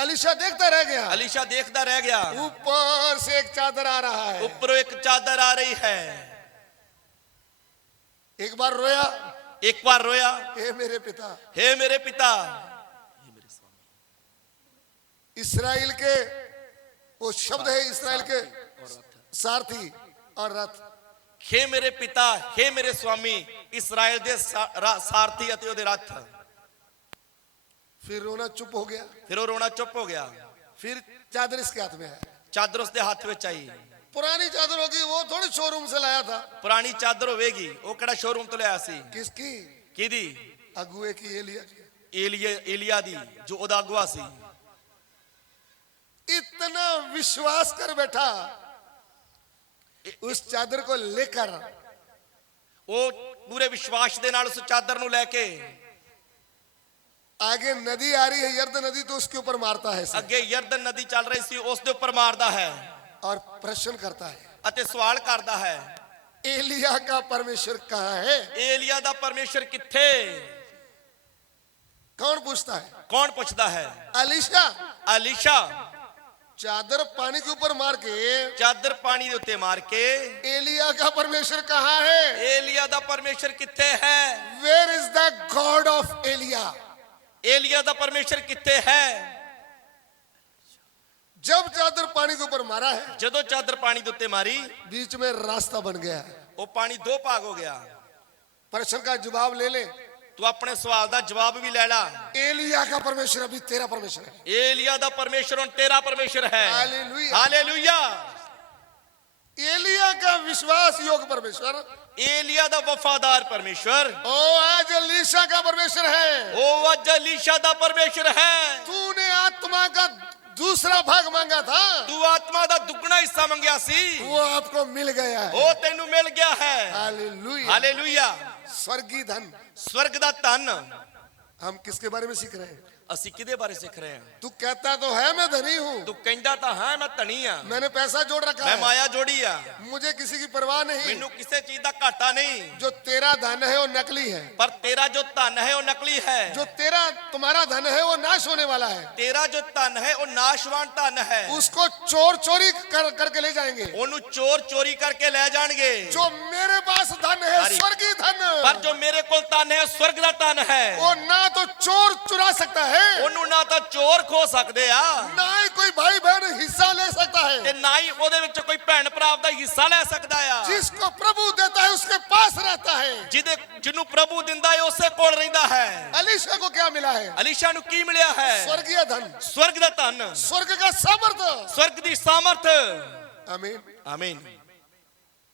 Elisha देखता रह गया। अलीशा देखता रह गया। ऊपर से एक चादर आ रहा है। ऊपर एक चादर आ रही है। एक बार रोया, एक बार रोया, हे मेरे पिता, हे मेरे पिता, हे मेरे स्वामी। इस्राएल के वो शब्द है, इस्राएल के सारथी और रथ। हे मेरे पिता, हे मेरे स्वामी, इस्राएल दे सारथी अते ओदे रथ। फिर रोना चुप हो गया। फिर वो रोना चुप हो गया। फिर चादर इसके हाथ में है। चादर उसके हाथ में चाहिए। पुरानी चादर होगी, वो थोड़ी शोरूम से लाया था। पुरानी चादर होगी, वो केड़ा शोरूम तो लिया सी। किसकी? किदी? अगुए की, एलिया की। एलिया दी, जो ओदा अगुआ सी। इतना विश्वास कर बैठा उस चादर को लेकर। वो पूरे विश्वास दे नाल उस चादर नु लेके आगे नदी आ रही है, यर्दन नदी, तो उसके ऊपर मारता है अगे यरदन नदी चल रही सी, उस दे ऊपर मारदा है और प्रश्न करता है, अते सवाल करदा है, एलिया का परमेश्वर कहाँ है? एलिया दा परमेश्वर किथे? कौन पूछता है? कौन पूछता है? एलीशा। अलीशा। चादर पानी के ऊपर मार के, चादर पानी दे उत्ते मार के, एलिया का परमेश्वर कहाँ है? एलिया दा परमेश्वर किथे है? Where is the God of Elijah? Elijah दा परमेश्वर किथे है? जब चादर पानी के ऊपर मारा है, जदों चादर पानी दे उत्ते मारी, बीच में रास्ता बन गया। वो पानी दो भाग हो गया। प्रश्न का जवाब ले ले, तू अपने सवाल दा जवाब भी ले ला। एलिया का परमेश्वर अभी तेरा परमेश्वर है। एलिया दा परमेश्वर और तेरा परमेश्वर है। हालेलुया। हालेलुया। एलिया का विश्वास योग परमेश्वर, एलिया दा वफादार परमेश्वर, ओ आज एलीशा का परमेश्वर है। ओ आज एलीशा दा परमेश्वर है। तूने आत्मा का दूसरा भाग मांगा था, तू आत्मा दा दुगना हिस्सा मंगया सी, वो आपको मिल गया है। ओ तेनू मिल गया है। हालेलुया। हालेलुया। स्वर्गीय धन। स्वर्ग दा धन। हम किसके बारे में सीख रहे हैं? ਅਸੀਂ ਕਿਹਦੇ ਬਾਰੇ ਸਿੱਖ ਰਹੇ ਹਾਂ? तू कहता तो है मैं धनी हूँ, ਤੂੰ ਕਹਿੰਦਾ ਤਾਂ ਹਾਂ ਮੈਂ ਧਨੀ ਆ, मैंने पैसा जोड़ रखा ਮੈਂ है, ਮਾਇਆ ਜੋੜੀ ਆ, मुझे किसी की परवाह नहीं। ਮੈਨੂੰ ਕਿਸੇ ਚੀਜ਼ ਦਾ ਘਾਟਾ ਨਹੀਂ। जो तेरा धन है वो नकली है, ਪਰ ਤੇਰਾ ਜੋ ਧਨ ਹੈ ਉਹ ਨਕਲੀ ਹੈ। जो तेरा तुम्हारा धन है वो नाश होने वाला है। ਤੇਰਾ ਜੋ ਧਨ ਹੈ ਉਹ ਨਾਸ਼ਵਾਨ ਧਨ ਹੈ। उसको चोर चोरी करके ले जाएंगे। ਉਹਨੂੰ ਚੋਰ ਚੋਰੀ ਕਰਕੇ ਲੈ ਜਾਣਗੇ। जो मेरे पास धन है, स्वर्गीय धन, ਪਰ ਜੋ ਮੇਰੇ ਕੋਲ ਧਨ ਹੈ ਸਵਰਗ ਦਾ ਧਨ ਹੈ। वो ना तो चोर चुरा सकता है, ਉਹਨੂੰ ਨਾ ਤਾਂ ਚੋਰ ਖੋ ਸਕਦੇ ਆ, ना ही कोई भाई बहन हिस्सा ले सकता ਤੇ है। ਨਾ ਹੀ ਉਹਦੇ ਵਿੱਚ ਕੋਈ ਭੈਣ ਭਰਾ ਦਾ ਹਿੱਸਾ ਲੈ ਸਕਦਾ ਆ। जिसको प्रभु देता है उसके पास रहता है। ਜਿਹਨੂੰ ਪ੍ਰਭੂ ਦਿੰਦਾ ਹੈ ਉਸੇ ਕੋਲ ਰਹਿੰਦਾ ਹੈ। एलीशा को क्या मिला है? ਅਲੀਸ਼ਾ ਨੂੰ ਕੀ ਮਿਲਿਆ ਹੈ? स्वर्गीय धन, स्वर्ग ਦਾ ਧਨ, स्वर्ग का सामर्थ। स्वर्ग ਦੀ ਸਾਮਰਥ। आमीन। ਆਮੀਨ।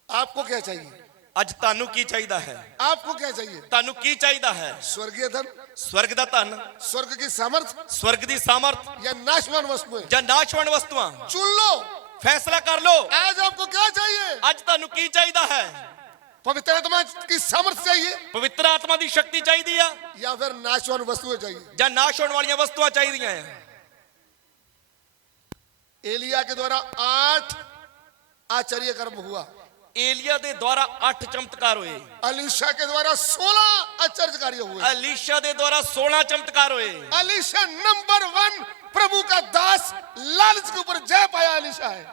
आपको क्या चाहिए? ਅੱਜ ਤੁਹਾਨੂੰ ਕੀ ਚਾਹੀਦਾ ਹੈ? आपको क्या चाहिए? ਤੁਹਾਨੂੰ ਕੀ ਚਾਹੀਦਾ ਹੈ? स्वर्गीय धन, स्वर्ग ਦਾ ਧਨ, स्वर्ग की सामर्थ, स्वर्ग ਦੀ ਸਾਮਰਥ या नाशवान वस्तुएं? ਜਾਂ ਨਾਸ਼ਵਾਨ ਵਸਤੂਆਂ? चुन लो। फैसला कर लो। आज आपको क्या चाहिए? ਅੱਜ ਤੁਹਾਨੂੰ ਕੀ ਚਾਹੀਦਾ ਹੈ? पवित्र आत्मा की सामर्थ चाहिए ਪਵਿੱਤਰ ਆਤਮਾ ਦੀ ਸ਼ਕਤੀ ਚਾਹੀਦੀ ਆ या फिर नाशवान वस्तुएं चाहिए? ਜਾਂ ਨਾਸ਼ ਹੋਣ ਵਾਲੀਆਂ ਵਸਤੂਆਂ ਚਾਹੀਦੀਆਂ ਆ? एलिया के द्वारा 8 आश्चर्य कर्म हुआ, एलिया ਦੇ ਦੁਆਰਾ 8 ਚਮਤਕਾਰ ਹੋਏ। अलीशा के द्वारा 16 आश्चर्य कार्य हुए। अलीशा ਦੇ ਦੁਆਰਾ 16 ਚਮਤਕਾਰ ਹੋਏ। अलीशा नंबर 1 प्रभु का दास, लालच के ऊपर जय पाया अलीशा है।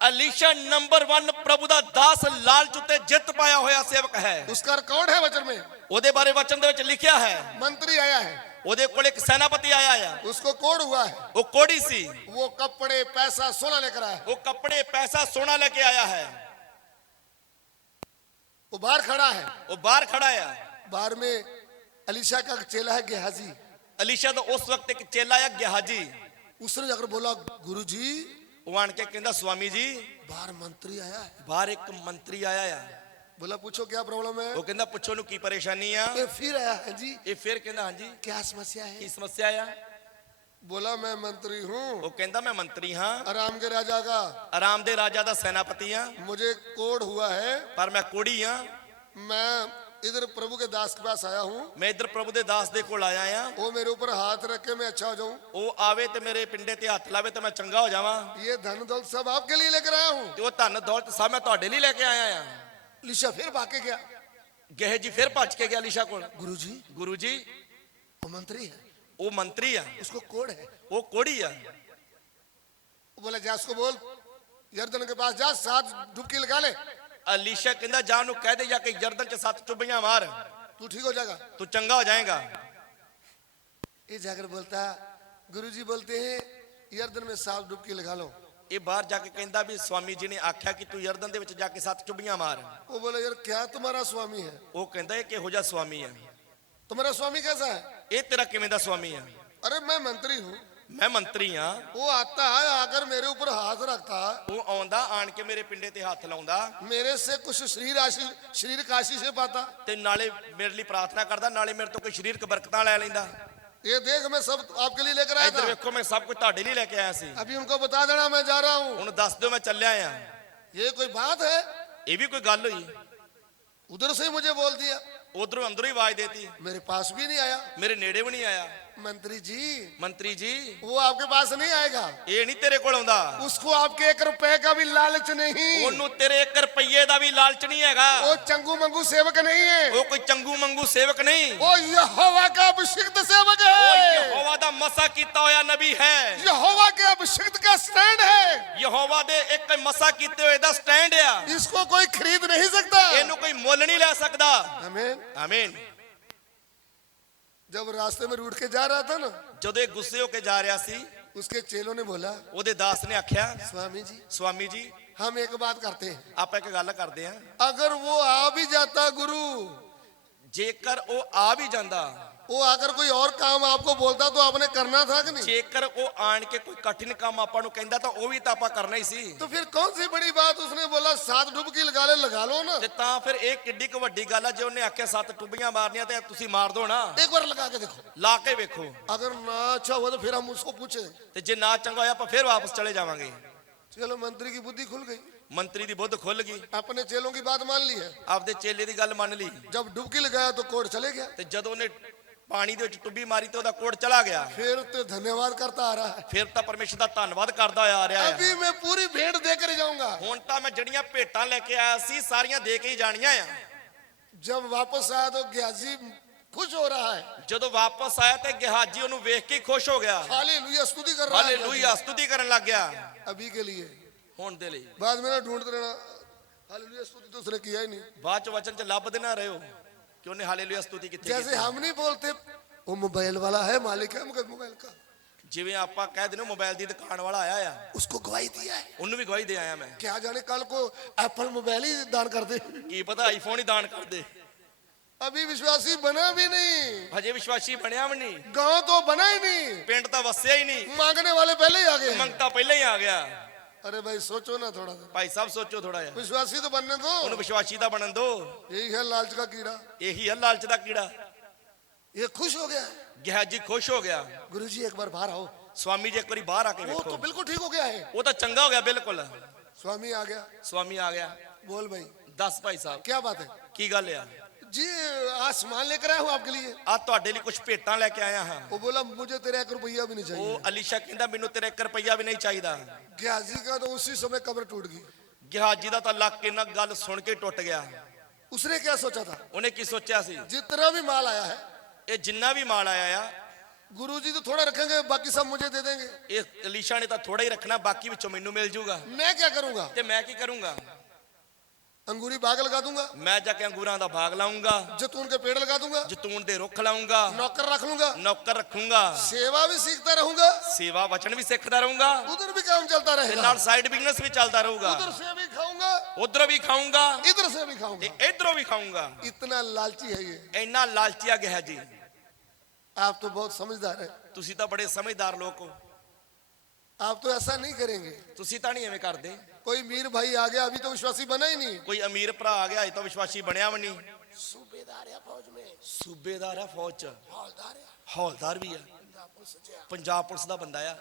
अलीशा नंबर 1 प्रभु ਦਾ ਦਾਸ ਲਾਲਚ ਉਤੇ ਜਿੱਤ ਪਾਇਆ ਹੋਇਆ ਸੇਵਕ ਹੈ। उसका रिकॉर्ड है वचन में, ਉਹਦੇ ਬਾਰੇ ਵਚਨ ਦੇ ਵਿੱਚ ਲਿਖਿਆ ਹੈ। मंत्री आया है, ਉਹਦੇ ਕੋਲ ਇੱਕ ਸੈਨਾਪਤੀ ਆਇਆ ਆ, उसको कोड हुआ है, ਉਹ ਕੋੜੀ ਸੀ, वो कपड़े पैसा सोना लेकर आया, ਉਹ ਕੱਪੜੇ ਪੈਸਾ ਸੋਨਾ ਲੈ ਕੇ ਆਇਆ ਹੈ। वो बाहर खड़ा है। ਉਹ ਬਾਹਰ ਖੜਾ ਆ। बाहर में अलीशा का चेला है गेहाजी। अलीशा ਦਾ ਉਸ ਵਕਤ ਇੱਕ ਚੇਲਾ ਆ ਗਿਹਾਜੀ। उसने जाकर बोला, गुरुजी ਉਹ ਆਣ ਕੇ ਕਹਿੰਦਾ स्वामी जी बाहर मंत्री आया है। ਬਾਹਰ ਇੱਕ ਮੰਤਰੀ ਆਇਆ ਆ। बोला पूछो क्या प्रॉब्लम है? ਉਹ ਕਹਿੰਦਾ ਪੁੱਛੋ ਨੂੰ ਕੀ ਪਰੇਸ਼ਾਨੀ ਆ? ये फिर आया है जी, ਇਹ ਫਿਰ ਕਹਿੰਦਾ ਹਾਂਜੀ क्या समस्या है? ਕੀ ਸਮੱਸਿਆ ਆ? बोला मैं मंत्री हूँ, ਉਹ ਕਹਿੰਦਾ ਮੈਂ ਮੰਤਰੀ ਹਾਂ, आराम के राजा का, ਆਰਾਮ ਦੇ ਰਾਜਾ ਦਾ ਸੈਨਾਪਤੀ ਆ, मुझे कोड हुआ है, ਪਰ ਮੈਂ ਕੋੜੀ ਆ। मैं इधर प्रभु के दास के पास आया हूँ, ਮੈਂ ਇੱਧਰ ਪ੍ਰਭੂ ਦੇ ਦਾਸ ਦੇ ਕੋਲ ਆਇਆ ਆ। वो मेरे ऊपर हाथ रख के मैं अच्छा हो जाऊं। ਉਹ ਆਵੇ ਤੇ ਮੇਰੇ ਪਿੰਡੇ ਤੇ ਹੱਥ ਲਾਵੇ ਤੇ ਮੈਂ ਚੰਗਾ ਹੋ ਜਾਵਾਂ। ये धन दौलत सब आपके लिए लेकर आया हूँ। ਤੇ ਉਹ ਧਨ ਦੌਲਤ ਸਭ ਮੈਂ ਤੁਹਾਡੇ ਲਈ ਲੈ ਕੇ ਆਇਆ ਆ। अलीशा फिर भाग के गया, ਗਹਿਜੀ ਫਿਰ ਭੱਜ ਕੇ ਗਿਆ ਅਲੀਸ਼ਾ ਕੋਲ। गुरुजी ਗੁਰੂ ਜੀ वो मंत्री है, ਉਹ ਮੰਤਰੀ ਆ, उसको कोड है। ਉਹ ਕੋੜੀ ਆ। वो बोला जा उसको बोल यर्दन के पास जा 7 डुबकी लगा ले ਅਲੀਸ਼ਾ ਕਹਿੰਦਾ ਜਾ ਉਹਨੂੰ ਕਹਿ ਦੇ ਜਾ ਕੇ ਯਰਦਨ ਚ 7 ਚੁੱਭੀਆਂ ਮਾਰ, तू ठीक हो जाएगा। ਤੂੰ ਚੰਗਾ ਹੋ ਜਾਏਗਾ। ये जाकर बोलता गुरुजी बोलते हैं यर्दन में 7 डुबकी लगा लो। ਇਹ ਬਾਹਰ ਜਾ ਕੇ ਕਹਿੰਦਾ ਵੀ ਸਵਾਮੀ ਜੀ ਨੇ ਆਖਿਆ ਕਿ ਤੂੰ ਯਰਦਨ ਦੇ ਵਿੱਚ ਜਾ ਕੇ 7 ਚੁੱਭੀਆਂ ਮਾਰ। वो बोला यार क्या तुम्हारा स्वामी है? ਉਹ ਕਹਿੰਦਾ ਇਹ ਕਿਹੋ ਜਿਹਾ ਸਵਾਮੀ ਆ, तुम्हारा स्वामी कैसा है? ਇਹ ਤੇਰਾ ਕਿਵੇਂ ਦਾ ਸਵਾਮੀ ਆ? अरे मैं मंत्री हूँ। ਮੈਂ ਮੰਤਰੀ ਆ। वो आता है आकर मेरे ऊपर हाथ रखता है, ਉਹ ਆਉਂਦਾ ਆਣ ਕੇ ਮੇਰੇ ਪਿੰਡੇ ਤੇ ਹੱਥ ਲਾਉਂਦਾ मेरे से कुछ शरीर काशी से पाता। ਤੇ ਨਾਲੇ ਮੇਰੇ ਲਈ ਪ੍ਰਾਰਥਨਾ ਕਰਦਾ, ਨਾਲੇ ਮੇਰੇ ਤੋਂ ਕੋਈ ਸਰੀਰਕ ਬਰਕਤਾਂ ਲੈ ਲੈਂਦਾ। ये देख मैं सब आपके लिए लेकर आया ਇੱਧਰ था। ਵੇਖੋ ਮੈਂ ਸਭ ਕੁਝ ਤੁਹਾਡੇ ਲਈ ਲੈ ਕੇ ਆਇਆ ਸੀ, अभी उनको बता देना मैं जा रहा हूँ। ਹੁਣ ਦੱਸ ਦਿਓ ਮੈਂ ਚੱਲਿਆ ਆ। ये कोई बात है? ਇਹ ਵੀ ਕੋਈ ਗੱਲ ਹੋਈ? उधर से ही मुझे बोल दिया, ਉਧਰੋਂ ਅੰਦਰੋਂ ਹੀ ਆਵਾਜ਼ ਦੇਤੀ, मेरे पास भी नहीं आया। ਮੇਰੇ ਨੇੜੇ ਵੀ ਨਹੀਂ ਆਇਆ। मंत्री जी ਮੰਤਰੀ ਜੀ वो आपके पास नहीं आएगा, ਇਹ ਨਹੀਂ ਤੇਰੇ ਕੋਲ ਆਉਂਦਾ, उसको आपके 1 रुपए का भी लालच नहीं। ਉਹਨੂੰ ਤੇਰੇ 1 ਰੁਪਏ ਦਾ ਵੀ ਲਾਲਚ ਨਹੀਂ ਹੈਗਾ। वो चंगू मंगू सेवक नहीं है, ਉਹ ਕੋਈ ਚੰਗੂ ਮੰਗੂ ਸੇਵਕ ਨਹੀਂ, वो यहोवा का अभिषिक्त सेवक ਉਹ है। ਯਹੋਵਾ ਦਾ ਮਸਾ ਕੀਤਾ ਹੋਇਆ ਨਬੀ ਹੈ। यहोवा के अभिषिक्त का स्टैंड है, ਯਹੋਵਾ ਦੇ ਇੱਕ ਮਸਾ ਕੀਤੇ ਹੋਏ ਦਾ ਸਟੈਂਡ ਆ, इसको कोई खरीद नहीं सकता। ਇਹਨੂੰ ਕੋਈ ਮੁੱਲ ਨਹੀਂ ਲੈ ਸਕਦਾ। आमीन। ਆਮੀਨ। जब रास्ते में रूठ के जा रहा था ना, ਜਦੋਂ ਇਹ ਗੁੱਸੇ ਹੋ ਕੇ ਜਾ ਰਿਹਾ ਸੀ, उसके चेलों ने बोला ਉਹਦੇ ਦਾਸ ਨੇ ਆਖਿਆ स्वामी जी ਸਵਾਮੀ ਜੀ हम एक बात करते हैं, ਆਪਾਂ ਇੱਕ ਗੱਲ ਕਰਦੇ ਆਂ, अगर वो आ भी जाता गुरु, ਜੇਕਰ ਉਹ ਆ ਵੀ ਜਾਂਦਾ, वो आकर कोई और काम आपको बोलता तो आपने करना था कि नहीं? ਜੇਕਰ ਉਹ ਆਣ ਕੇ ਕੋਈ ਕਠਿਨ ਕੰਮ ਆਪਾਂ ਨੂੰ ਕਹਿੰਦਾ ਤਾਂ ਉਹ ਵੀ ਤਾਂ ਆਪਾਂ करना ਹੀ ਸੀ। तो फिर कौन सी बड़ी बात, उसने बोला 7 डुबकी लगा ले, लगा लो ना। ਤੇ ਤਾਂ ਫਿਰ ਇਹ ਕਿੱਡੀ ਕੁ ਵੱਡੀ ਗੱਲ ਆ ਜੇ ਉਹਨੇ ਆਖਿਆ 7 ਟੁੱਬੀਆਂ ਮਾਰਨੀਆਂ ਤੇ ਤੁਸੀਂ ਮਾਰ ਦੋ ਨਾ, एक बार लगा के देखो, ਲਾ ਕੇ ਵੇਖੋ, अगर ना अच्छा हुआ तो फिर हम उसको पूछे। ਤੇ ਜੇ ਨਾ ਚੰਗਾ ਹੋਇਆ ਆਪਾਂ ਫਿਰ ਵਾਪਸ ਚਲੇ ਜਾਵਾਂਗੇ। चलो मंत्री की बुद्धि खुल गई, ਮੰਤਰੀ ਦੀ ਬੁੱਧ ਖੁੱਲ ਗਈ, अपने चेलों की बात मान ली है। ਆਪਦੇ ਚੇਲੇ ਦੀ ਗੱਲ ਮੰਨ ਲਈ, जब डुबकी लगाया तो कोड चले गया। ਤੇ ਜਦੋਂ ਉਹਨੇ ਪਾਣੀ ਦੇ ਵਿੱਚ ਟੁੱਬੀ ਮਾਰੀ ਤੇ ਉਹਦਾ ਕੋੜ ਚਲਾ ਗਿਆ। फिर तो धन्यवाद करता आ रहा है, ਫਿਰ ਤਾਂ ਪਰਮੇਸ਼ਰ ਦਾ ਧੰਨਵਾਦ ਕਰਦਾ ਹੋਇਆ ਆ ਰਿਹਾ ਹੈ। अभी मैं पूरी भेंट देकर जाऊंगा। ਹੁਣ ਤਾਂ ਮੈਂ ਜਿਹੜੀਆਂ ਭੇਟਾਂ ਲੈ ਕੇ ਆਇਆ ਸੀ ਸਾਰੀਆਂ ਦੇ ਕੇ ਹੀ ਜਾਣੀਆਂ ਆ। जब वापस आया तो ग्याजी खुश हो रहा है, ਜਦੋਂ ਵਾਪਸ ਆਇਆ ਤੇ ਗਿਹਾਜੀ ਉਹਨੂੰ ਵੇਖ ਕੇ ਹੀ ਖੁਸ਼ ਹੋ ਗਿਆ, हालेलुया स्तुति कर रहा है। ਹਾਲੇਲੂਇਆ ਸਤੁਤੀ ਕਰਨ ਲੱਗ ਗਿਆ। अभी के लिए, ਹੁਣ ਦੇ ਲਈ बाद में ना ढूंढते रहना, हालेलुया स्तुति तो उसने किया ही नहीं। ਬਾਅਦ ਚ ਵਚਨ ਚ ਲੱਭਦੇ ਨਾ ਰਹੋ ਕਿ ਉਹਨੇ ਹਾਲੇਲੂਇਆ ਸਤੁਤੀ ਕਿੱਥੇ जैसे ਕੀਤੀ। हम नहीं बोलते वो मोबाइल वाला है, मालिक है मगर मोबाइल का, ਜਿਵੇਂ ਆਪਾਂ ਕਹਿ ਦਿੰਦੇ ਮੋਬਾਈਲ ਦੀ ਦੁਕਾਨ ਵਾਲਾ ਆਇਆ ਆ, उसको गवाही दिया है। ਉਹਨੂੰ ਵੀ ਗਵਾਹੀ ਦੇ ਆਇਆ ਮੈਂ। क्या जाने कल को एप्पल मोबाइल ही दान कर दे। ਕੀ ਪਤਾ ਆਈਫੋਨ ਹੀ ਦਾਨ ਕਰ ਦੇ। अभी विश्वासी बना भी नहीं, ਹਜੇ ਵਿਸ਼ਵਾਸੀ ਬਣਿਆ ਵੀ ਨਹੀਂ, गांव तो बना ही नहीं, ਪਿੰਡ ਤਾਂ ਵਸਿਆ ਹੀ ਨਹੀਂ, मांगने वाले पहले ही आ गए। ਮੰਗਤਾ ਪਹਿਲਾਂ ਹੀ ਆ ਗਿਆ। अरे भाई सोचो ना थोड़ा सा, ਭਾਈ ਸਾਹਿਬ ਸੋਚੋ ਥੋੜਾ ਜਿਹਾ, विश्वासी तो बनने दो। ਉਹਨੂੰ ਵਿਸ਼ਵਾਸੀ ਦਾ ਬਣਨ ਦੋ। यही है लालच का कीड़ा, ਇਹੀ ਹੈ ਲਾਲਚ ਦਾ ਕੀੜਾ। ये खुश हो गया। ਗਿਹਾਜੀ ਖੁਸ਼ ਹੋ ਗਿਆ। गुरुजी एक बार बाहर आओ, ਸਵਾਮੀ ਜੀ ਇੱਕ ਵਾਰੀ ਬਾਹਰ ਆ ਕੇ वो तो ਵੇਖੋ, बिल्कुल ठीक हो गया है। ਉਹ ਤਾਂ ਚੰਗਾ ਹੋ ਗਿਆ ਬਿਲਕੁਲ। स्वामी आ गया, ਸਵਾਮੀ ਆ ਗਿਆ। बोल भाई ਦੱਸ ਭਾਈ ਸਾਹਿਬ क्या बात है? ਕੀ ਗੱਲ ਆ? जी आज सामान लेकर आया हूँ आपके लिए। ਆ ਤੁਹਾਡੇ ਲਈ ਕੁਝ ਭੇਟਾਂ ਲੈ ਕੇ ਆਇਆ ਹਾਂ। वो बोला मुझे तेरा 1 रुपया भी नहीं चाहिए। ਉਹ ਅਲੀਸ਼ਾ ਕਹਿੰਦਾ ਮੈਨੂੰ ਤੇਰਾ 1 ਰੁਪਈਆ ਵੀ ਨਹੀਂ ਚਾਹੀਦਾ। ग्याजी का तो उसी समय कब्र टूट गई। ਗਿਹਾਜੀ ਦਾ ਤਾਂ ਲੱਕ ਇਹਨਾਂ ਗੱਲ ਸੁਣ ਕੇ ਟੁੱਟ ਗਿਆ। उसने क्या सोचा था? ਉਹਨੇ ਕੀ ਸੋਚਿਆ ਸੀ? जितना भी माल आया है ਇਹ ਜਿੰਨਾ ਵੀ ਮਾਲ ਆਇਆ ਆ गुरुजी तो थोड़ा रखेंगे, बाकी सब मुझे दे देंगे। ਇਹ ਅਲੀਸ਼ਾ ਨੇ ਤਾਂ ਥੋੜਾ ਹੀ ਰੱਖਣਾ, ਬਾਕੀ ਵਿੱਚੋਂ ਮੈਨੂੰ ਮਿਲ ਜਾਊਗਾ। मैं क्या करूंगा? ਤੇ ਮੈਂ ਕੀ ਕਰੂੰਗਾ? अंगूरी बाग लगा दूंगा, ਮੈਂ ਜਾ ਕੇ ਅੰਗੂਰਾਂ ਦਾ ਬਾਗ ਲਾਉਂਗਾ, जैतून के पेड़ लगा दूंगा, ਜੈਤੂਨ ਦੇ ਰੁੱਖ ਲਾਉਂਗਾ, नौकर रख लूंगा, ਨੌਕਰ ਰੱਖੂੰਗਾ, सेवा भी सीखता रहूंगा, ਸੇਵਾ ਵਚਨ ਵੀ ਸਿੱਖਦਾ ਰਹੂੰਗਾ, उधर भी काम चलता ਤੇ रहेगा, ਨਾਲ ਸਾਈਡ ਬਿਜ਼ਨਸ ਵੀ ਚੱਲਦਾ ਰਹੂਗਾ। उधर से भी खाऊंगा, ਉਧਰੋਂ ਵੀ ਖਾਊਂਗਾ इधर से भी ਤੇ खाऊंगा। ਇਧਰੋਂ ਵੀ ਖਾਊਂਗਾ। इतना लालची है ये। ਇੰਨਾ ਲਾਲਚੀ ਆ ਗਿਆ ਜੀ। आप तो बहुत समझदार है, ਤੁਸੀਂ ਤਾਂ ਬੜੇ ਸਮਝਦਾਰ ਲੋਕ ਹੋ, आप तो ऐसा नहीं करेंगे। ਤੁਸੀਂ ਤਾਂ ਨਹੀਂ ਐਵੇਂ ਕਰਦੇ। कोई मीर भाई आ गया, अभी तो विश्वासी बना ही नहीं। ਕੋਈ ਅਮੀਰ ਭਰਾ ਆ ਗਿਆ, ਇਹ ਤਾਂ ਵਿਸ਼ਵਾਸੀ ਬਣਿਆ ਵੀ ਨਹੀਂ। सूबेदार है फौज में, ਸੂਬੇਦਾਰ ਆ ਫੌਜ ਚ, हौलदार है, ਹੌਲਦਾਰ ਵੀ ਆ, पंजाब पुलिस से। ਪੰਜਾਬ ਪੁਲਿਸ ਦਾ ਬੰਦਾ ਆ।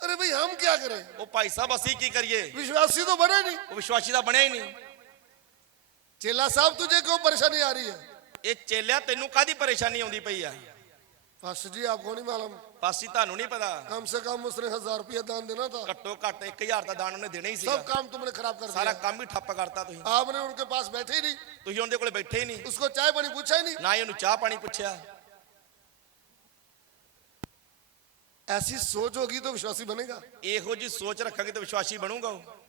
अरे भाई हम क्या करें? ਉਹ ਭਾਈ ਸਾਹਿਬ ਅਸੀਂ ਕੀ ਕਰੀਏ? विश्वासी तो बना ही नहीं। ਉਹ ਵਿਸ਼ਵਾਸੀ ਦਾ ਬਣਿਆ ਹੀ ਨਹੀਂ। चेला साहब तुझे क्यों परेशानी आ रही है? ਇਹ ਚੇਲਿਆ ਤੈਨੂੰ ਕਾਦੀ ਪਰੇਸ਼ਾਨੀ ਆਉਂਦੀ ਪਈ ਆ? पास्टर जी आपको नहीं मालूम, ਪਾਸੀ ਤੁਹਾਨੂੰ ਨਹੀਂ ਪਤਾ, कम से कम उसने 1000 रुपया दान देना था। ਘੱਟੋ ਘੱਟ 1000 ਦਾ ਦਾਨ ਉਹਨੇ ਦੇਣਾ ਹੀ सब ਸੀਗਾ। काम तुमने खराब कर ਸਾਰਾ दिया। ਕੰਮ ਹੀ ਠੱਪ ਕਰਤਾ ਤੁਸੀਂ। आपने उनके पास बैठे ही नहीं, ਤੁਸੀਂ ਉਹਦੇ ਕੋਲੇ ਬੈਠੇ ਹੀ ਨਹੀਂ, उसको चाय पानी पूछा ही नहीं। ਨਾ ਹੀ ਉਹਨੂੰ ਚਾਹ ਪਾਣੀ ਪੁੱਛਿਆ। ऐसी सोच होगी तो विश्वासी बनेगा। ਇਹੋ ਜੀ ਸੋਚ ਰੱਖਾਂਗੇ ਤਾਂ ਵਿਸ਼ਵਾਸੀ ਬਣੂਗਾ ਉਹ।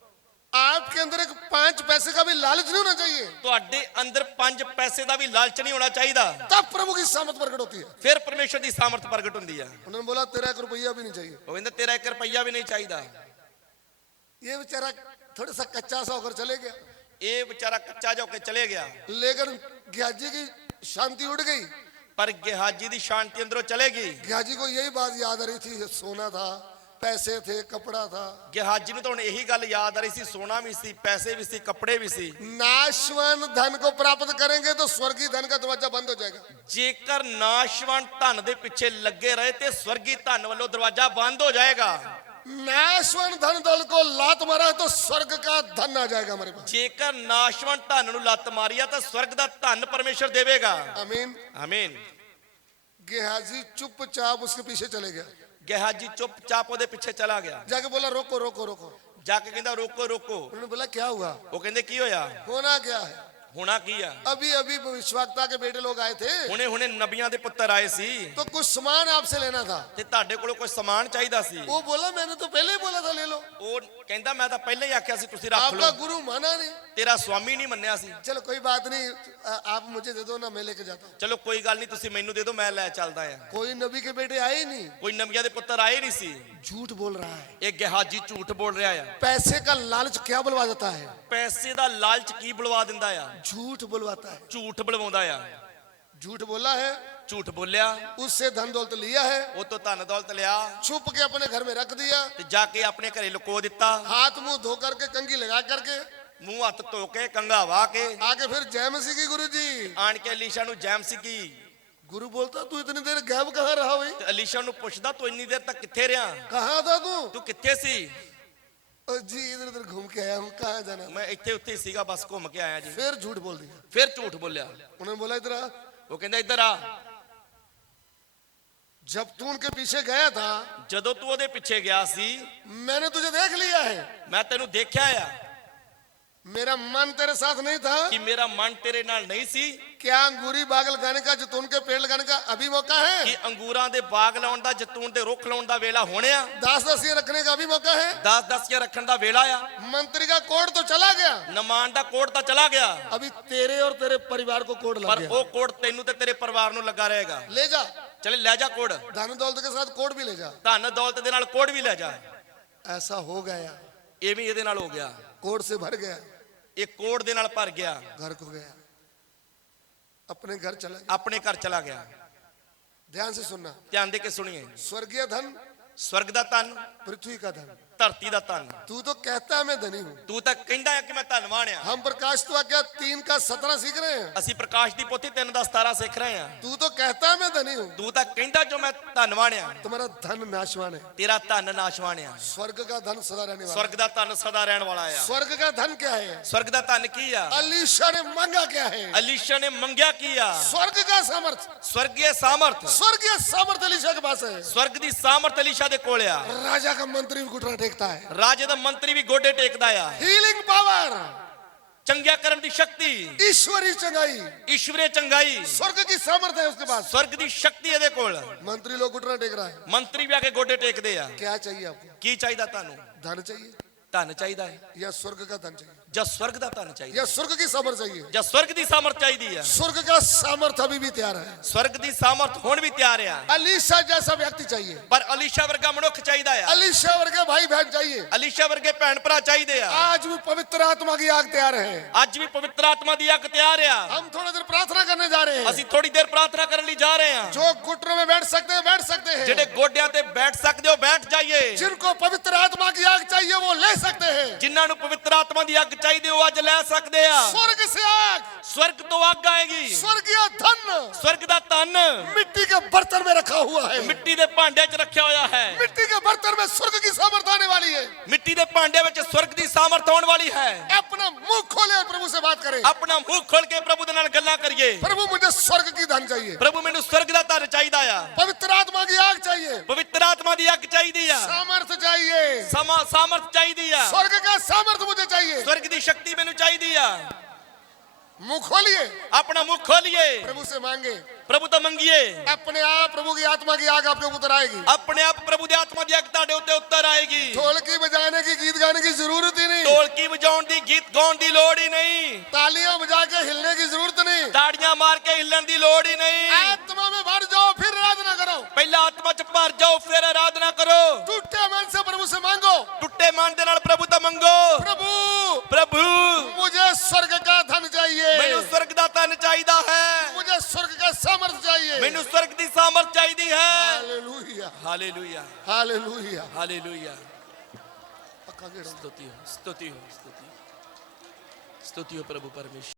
आपके अंदर एक 5 पैसे का भी लालच नहीं होना चाहिए, ਤੁਹਾਡੇ ਅੰਦਰ 5 ਪੈਸੇ ਦਾ ਵੀ ਲਾਲਚ ਨਹੀਂ ਹੋਣਾ ਚਾਹੀਦਾ, तब प्रभु की सामर्थ प्रकट होती है। ਫਿਰ ਪਰਮੇਸ਼ਰ ਦੀ ਸਾਮਰਥ ਪ੍ਰਗਟ ਹੁੰਦੀ ਆ। उन्होंने बोला तेरा 1 रुपया भी नहीं चाहिए। ਉਹ ਕਹਿੰਦਾ ਤੇਰਾ 1 ਰੁਪਈਆ ਵੀ ਨਹੀਂ ਚਾਹੀਦਾ। ये बेचारा थोड़ा सा कच्चा सा होकर चले गया, ਇਹ ਵਿਚਾਰਾ ਕੱਚਾ ਜਾ ਕੇ ਚਲੇ ਗਿਆ, लेकिन ग्याजी की शांति उड़ गई। ਪਰ ਗਿਹਾਜੀ ਦੀ ਸ਼ਾਂਤੀ ਅੰਦਰੋਂ ਚਲੇ ਗਈ। ग्याजी को यही बात याद आ रही थी, सोना था, पैसे थे, कपड़ा था। ਗਿਹਾਜੀ ਨੂੰ ਤਾਂ ਹੁਣ ਇਹੀ ਗੱਲ ਯਾਦ ਆ ਰਹੀ ਸੀ, ਸੋਨਾ ਵੀ ਸੀ, ਪੈਸੇ ਵੀ ਸੀ, ਕੱਪੜੇ ਵੀ ਸੀ। नाशवान धन को प्राप्त करेंगे तो स्वर्गीय धन का दरवाजा बंद हो जाएगा। ਜੇਕਰ ਨਾਸ਼ਵਾਨ ਧਨ ਦੇ ਪਿੱਛੇ ਲੱਗੇ ਰਹੇ ਤੇ ਸਵਰਗੀ ਧਨ ਵੱਲੋਂ ਦਰਵਾਜ਼ਾ ਬੰਦ ਹੋ ਜਾਏਗਾ। नाशवान धन दौलत को लात मारा तो स्वर्ग का धन आ जाएगा हमारे पास। ਜੇਕਰ ਨਾਸ਼ਵਾਨ ਧਨ ਨੂੰ ਲੱਤ ਮਾਰੀ ਆ ਤਾਂ ਸਵਰਗ ਦਾ ਧਨ ਪਰਮੇਸ਼ਰ ਦੇਵੇਗਾ। आमीन। ਆਮੀਨ। गेहाजी चुपचाप उसके पीछे चले गया, ਗਿਹਾਜੀ ਚੁੱਪਚਾਪ ਉਹਦੇ ਪਿੱਛੇ ਚਲਾ ਗਿਆ। जाके बोला रोको रोको रोको। ਜਾ ਕੇ ਕਹਿੰਦਾ ਰੋਕੋ ਰੋਕੋ। उन्होंने बोला क्या हुआ? ਉਹ ਕਹਿੰਦੇ ਕੀ ਹੋਇਆ? होना क्या है? ਹੋਣਾ ਕੀ ਆ? अभी अभी भविष्यवक्ता के बेटे लोग आए थे, ਹੁਣੇ ਹੁਣੇ ਨਬੀਆਂ ਦੇ ਪੁੱਤਰ ਆਏ ਸੀ तो कुछ सामान आपसे लेना था। ਤੇ ਤੁਹਾਡੇ ਕੋਲੋਂ ਕੋਈ ਸਮਾਨ ਚਾਹੀਦਾ ਸੀ। वो बोला मैंने तो पहले ही बोला था ले लो। ਉਹ ਕਹਿੰਦਾ ਮੈਂ ਤਾਂ ਪਹਿਲਾਂ ਹੀ ਆਖਿਆ ਸੀ ਤੁਸੀਂ ਰੱਖ आपका ਲਓ, गुरु माना नहीं। ਤੇਰਾ ਸਵਾਮੀ ਨਹੀਂ ਮੰਨਿਆ ਸੀ। चलो कोई बात नहीं, आप मुझे दे दो ना, मैं लेके जाता हूँ। ਚਲੋ ਕੋਈ ਗੱਲ ਨਹੀਂ, ਤੁਸੀਂ ਮੈਨੂੰ ਦੇ ਦਿਓ, ਮੈਂ ਲੈ ਚੱਲਦਾ ਆ। कोई नबी के बेटे आए ही नहीं। ਕੋਈ ਨਬੀਆਂ ਦੇ ਪੁੱਤਰ ਆਏ ਨਹੀਂ ਸੀ। झूठ बोल रहा है। ਇਹ ਗਿਹਾਜੀ ਝੂਠ ਬੋਲ ਰਿਹਾ ਆ। पैसे का लालच क्या बुलवा देता है? ਪੈਸੇ ਦਾ ਲਾਲਚ ਕੀ ਬੁਲਵਾ ਦਿੰਦਾ ਆ? झूठ बुलवाता है। ਝੂਠ ਬੁਲਵਾਉਂਦਾ ਆ। झूठ बोला है, ਝੂਠ ਬੋਲਿਆ, उससे धन दौलत लिया है, ਉਹ ਤੋਂ ਧਨ ਦੌਲਤ ਲਿਆ छुप के अपने घर में रख दिया, ਤੇ ਜਾ ਕੇ ਆਪਣੇ ਘਰੇ ਲੁਕੋ ਦਿੱਤਾ। हाथ मुंह धो करके कंघी लगा करके ਮੂੰਹ ਹੱਥ ਧੋ ਕੇ ਕੰਘਾ ਵਾ ਕੇ आके फिर जय मसीह की गुरु जी। ਆਣ ਕੇ ਅਲੀਸ਼ਾ ਨੂੰ ਜੈਮ ਸੀਗੀ। गुरु बोलता तू इतनी देर गायब कहाँ रहा भाई? ਤੇ ਅਲੀਸ਼ਾ ਨੂੰ ਪੁੱਛਦਾ ਤੂੰ ਇੰਨੀ ਦੇਰ ਤੱਕ ਕਿੱਥੇ ਰਿਹਾ? कहाँ था तू? ਤੂੰ ਕਿੱਥੇ ਸੀ? ओ जी इधर उधर घूम के आया हूँ, कहाँ जाना? ਮੈਂ ਇੱਥੇ ਉੱਥੇ ਹੀ ਸੀਗਾ, ਬਸ ਘੁੰਮ ਕੇ ਆਇਆ ਜੀ। फिर झूठ बोल दिया। ਫਿਰ ਝੂਠ ਬੋਲਿਆ। उन्होंने बोला इधर आ। ਉਹ ਕਹਿੰਦਾ ਇੱਧਰ ਆ। जब तू उनके पीछे गया था ਜਦੋਂ ਤੂੰ ਉਹਦੇ ਪਿੱਛੇ ਗਿਆ ਸੀ मैंने तुझे देख लिया है। ਮੈਂ ਤੈਨੂੰ ਦੇਖਿਆ ਆ मेरा मन तेरे साथ नहीं था। ਕਿ ਮੇਰਾ ਮਨ ਤੇਰੇ ਨਾਲ ਨਹੀਂ ਸੀ। क्या अंगूरी बाग लगाने का, जैतून के पेड़ लगाने का अभी मौका है? ਕਿ ਅੰਗੂਰਾਂ ਦੇ ਬਾਗ ਲਾਉਣ ਦਾ, ਜੈਤੂਨ ਦੇ ਰੁੱਖ ਲਾਉਣ ਦਾ ਵੇਲਾ ਹੋਣਿਆ। दास दासियां रखने का अभी मौका है? 10 ਕੇ ਰੱਖਣ ਦਾ ਵੇਲਾ ਆ। मंत्री का कोड तो चला गया, ਨਮਾਨ ਦਾ ਕੋਡ ਤਾਂ ਚਲਾ ਗਿਆ, अभी तेरे और तेरे परिवार को कोड लग ਪਰ गया। ਉਹ ਕੋਡ ਤੈਨੂੰ ਤੇ ਤੇਰੇ ਪਰਿਵਾਰ ਨੂੰ ਲੱਗਾ ਰਹੇਗਾ। ले जा, ਚਲੇ ਲੈ ਜਾ ਕੋਡ, धन दौलत के साथ कोड भी ले जा। ਧਨ ਦੌਲਤ ਦੇ ਨਾਲ ਕੋਡ ਵੀ ਲੈ ਜਾ। ऐसा हो गया, ਇਹ ਵੀ ਇਹਦੇ ਨਾਲ ਹੋ ਗਿਆ। कोड से भर गया, ਇਹ ਕੋਡ ਦੇ ਨਾਲ ਭਰ ਗਿਆ, घर को गया, अपने घर चला गया। ਆਪਣੇ ਘਰ ਚਲਾ ਗਿਆ। ध्यान से सुनना, ਧਿਆਨ ਦੇ ਕੇ ਸੁਣੀਏ। स्वर्गीय धन, ਸਵਰਗ ਦਾ ਧਨ, पृथ्वी का धन। ਧਰਤੀ ਦਾ ਧਨ। तू तो कहता है मैं धनी हूँ। ਤੂੰ ਤਾਂ ਕਹਿੰਦਾ ਹੈ ਕਿ ਮੈਂ ਧਨਵਾਨ ਆ। हम प्रकाश तो क्या 3 का 17 सीख रहे हैं। ਅਸੀਂ ਪ੍ਰਕਾਸ਼ ਦੀ ਪੋਥੀ 3 ਦਾ 17 ਸਿੱਖ ਰਹੇ ਹਾਂ। तू तो कहता है मैं धनी हूँ, ਤੂੰ ਤਾਂ ਕਹਿੰਦਾ ਜੋ ਮੈਂ ਧਨਵਾਨ ਆ। तुम्हारा धन नाशवान है। ਤੇਰਾ ਧਨ ਨਾਸ਼ਵਾਨ ਆ। स्वर्ग का धन सदा रहने वाला ਸਵਰਗ ਦਾ ਧਨ ਸਦਾ ਰਹਿਣ ਵਾਲਾ है। ਆ। स्वर्ग का धन क्या है? ਸਵਰਗ ਦਾ ਧਨ ਕੀ ਆ? अलीशा ने मांगा क्या है? ਅਲੀਸ਼ਾ ਨੇ ਮੰਗਿਆ ਕੀ ਆ? स्वर्ग का सामर्थ। ਸਵਰਗੀय ਸਾਮਰਥ। स्वर्गीय सामर्थ अलीशा के पास है। ਸਵਰਗ ਦੀ ਸਾਮਰਥ ਅਲੀਸ਼ਾ ਦੇ ਕੋਲ ਆ। राजा का मंत्री भी घुटना टेकता है। ਰਾਜੇ ਦਾ ਮੰਤਰੀ ਵੀ ਗੋਡੇ ਟੇਕਦਾ ਆ। हीलिंग पावर, ਚੰਗਿਆ ਕਰਨ ਦੀ ਸ਼ਕਤੀ, ईश्वरी चंगाई, ਈਸ਼ਵਰੀ ਚੰਗਾਈ, स्वर्ग की सामर्थ है उसके पास। ਸਵਰਗ ਦੀ ਸ਼ਕਤੀ ਇਹਦੇ ਕੋਲ। मंत्री लोग घुटना टेक रहा है। ਮੰਤਰੀ ਵੀ ਆ ਕੇ ਗੋਡੇ ਟੇਕਦੇ ਆ। क्या चाहिए आपको? ਕੀ ਚਾਹੀਦਾ ਤੁਹਾਨੂੰ? धन चाहिए ਧਨ ਚਾਹੀਦਾ ਹੈ या स्वर्ग का धन चाहिए ਜਾਂ ਸਵਰਗ ਦਾ ਧਨ ਚਾਹੀਦਾ या स्वर्ग की सामर्थ चाहिए? ਜਾਂ ਸਵਰਗ ਦੀ ਸਾਮਰਥ ਚਾਹੀਦੀ ਆ? स्वर्ग का सामर्थ अभी भी तैयार है। ਸਵਰਗ ਦੀ ਸਾਮਰਥ ਹੁਣ ਵੀ ਤਿਆਰ ਆ, अलीशा जैसा व्यक्ति चाहिए। ਪਰ ਅਲੀਸ਼ਾ ਵਰਗਾ ਮਨੁੱਖ ਚਾਹੀਦਾ ਆ। अलीशा वर्गे भाई बहन चाहिए। ਅਲੀਸ਼ਾ ਵਰਗੇ ਭੈਣ ਭਰਾ ਚਾਹੀਦੇ ਆ। आज भी पवित्र आत्मा की आग तैयार है। ਅੱਜ ਵੀ ਪਵਿੱਤਰ ਆਤਮਾ ਦੀ ਅੱਗ ਤਿਆਰ ਆ। हम थोड़ा देर प्रार्थना करने जा रहे हैं। ਅਸੀਂ ਥੋੜੀ ਦੇਰ ਪ੍ਰਾਰਥਨਾ ਕਰਨ ਲਈ ਜਾ ਰਹੇ ਹਾਂ। जो घुटनों में बैठ सकते हैं बैठ सकते हैं। ਜਿਹੜੇ ਗੋਡਿਆਂ ਤੇ ਬੈਠ ਸਕਦੇ ਹੋ ਬੈਠ ਜਾਈਏ। जिनको पवित्र आत्मा की आग चाहिए वो ले सकते हैं। ਜਿਨ੍ਹਾਂ ਨੂੰ ਪਵਿੱਤਰ ਆਤਮਾ ਦੀ ਅੱਗ ਚਾਹੀਦੀ ਉਹ ਅੱਜ ਲੈ ਸਕਦੇ ਆ। स्वर्ग से आग, ਸਵਰਗ ਤੋਂ ਅੱਗ ਆਏਗੀ। स्वर्गीय धन ਸਵਰਗ ਦਾ ਧਨ मिट्टी के बर्तन में रखा हुआ है। ਮਿੱਟੀ ਦੇ ਭਾਂਡੇ 'ਚ ਰੱਖਿਆ ਹੋਇਆ ਹੈ। मिट्टी के बर्तन में स्वर्ग की सामर्थ आने वाली है। ਮਿੱਟੀ ਦੇ ਭਾਂਡੇ ਵਿੱਚ ਸਵਰਗ ਦੀ ਸਾਮਰਥ ਆਉਣ वाली है। अपना मुंह खोले और प्रभु से बात करें। ਆਪਣਾ ਮੂੰਹ ਖੋਲ ਕੇ ਪ੍ਰਭੂ ਦੇ ਨਾਲ ਗੱਲਾਂ ਕਰੀਏ। प्रभु मुझे स्वर्ग की धन चाहिए, ਪ੍ਰਭੂ ਮੈਨੂੰ ਸਵਰਗ ਦਾ ਧਨ ਚਾਹੀਦਾ ਆ। पवित्र आत्मा की आग चाहिए, ਪਵਿੱਤਰ ਆਤਮਾ ਦੀ ਅੱਗ ਚਾਹੀਦੀ ਆ। सामर्थ चाहिए। ਸਾਮਰਥ ਚਾਹੀਦੀ ਆ। स्वर्ग का सामर्थ मुझे चाहिए। ਸਵਰਗ ਦੀ ਸ਼ਕਤੀ ਮੈਨੂੰ ਚਾਹੀਦੀ ਆ। मुंह खोलिए, अपना मुख खोलिए, प्रभु से मांगे, प्रभु तो मंगिए, अपने आप प्रभु की आत्मा की आग आपके ऊपर आएगी। अपने आप प्रभु दी आत्मा दी अग ਤੁਹਾਡੇ ਉੱਤੇ ਉੱਤਰ ਆਏਗੀ। ढोलकी बजाने की, गीत गाने की जरूरत ही नहीं, ਢੋਲਕੀ ਵਜਾਉਣ ਦੀ, ਗੀਤ ਗਾਉਣ ਦੀ ਲੋੜ ਹੀ ਨਹੀਂ, तालियां बजा के हिलने की जरूरत नहीं, ਤਾੜੀਆਂ ਮਾਰ ਕੇ ਹਿੱਲਣ ਦੀ ਲੋੜ ਹੀ ਨਹੀਂ। आत्मा में भर जाओ फिर आराधना करो। ਪਹਿਲਾਂ ਆਤਮਾ ਚ ਭਰ ਜਾਓ ਫਿਰ ਆਰਾਧਨਾ ਕਰੋ। टूटे मन से प्रभु से मांगो, ਟੁੱਟੇ ਮਨ ਦੇ ਨਾਲ ਪ੍ਰਭੂ ਤੋਂ ਮੰਗੋ। प्रभु ਪ੍ਰਭੂ मुझे स्वर्ग का धन चाहिए, ਮੈਨੂੰ स्वर्ग ਦਾ ਧਨ ਚਾਹੀਦਾ ਹੈ, मुझे स्वर्ग का सामर्थ चाहिए। ਮੈਨੂੰ स्वर्ग ਦੀ ਸਾਮਰਥ ਚਾਹੀਦੀ ਹੈ। Hallelujah, hallelujah, hallelujah. ਹਾਲੇਲੂਇਆ। पक्का गेड़ा। स्तुति हो, स्तुति हो, स्तुति, स्तुति हो प्रभु परमेश्वर।